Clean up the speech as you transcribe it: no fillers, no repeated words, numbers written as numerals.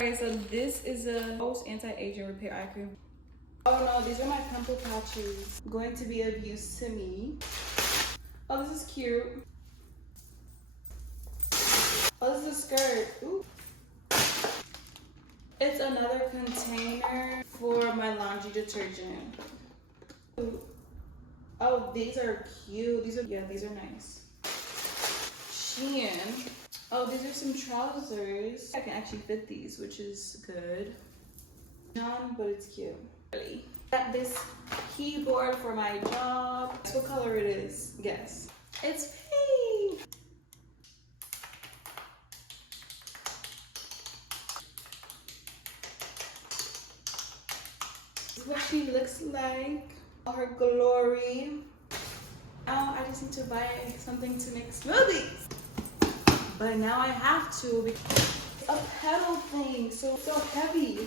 Okay, so this is a Post Anti-Aging Repair Eye Cream. Oh no, these are my pimple patches. Going to be of use to me. Oh, this is cute. Oh, this is a skirt. Ooh. It's another container for my laundry detergent. Ooh. Oh, these are cute. These are nice. Shein. Oh, these are some trousers. I can actually fit these, which is good. But it's cute. Really. Got this keyboard for my job. Guess what color it is? Guess. It's pink. This is what she looks like. All her glory. Now I just need to buy something to make smoothies. But now I have to because it's a pedal thing, so it's so heavy.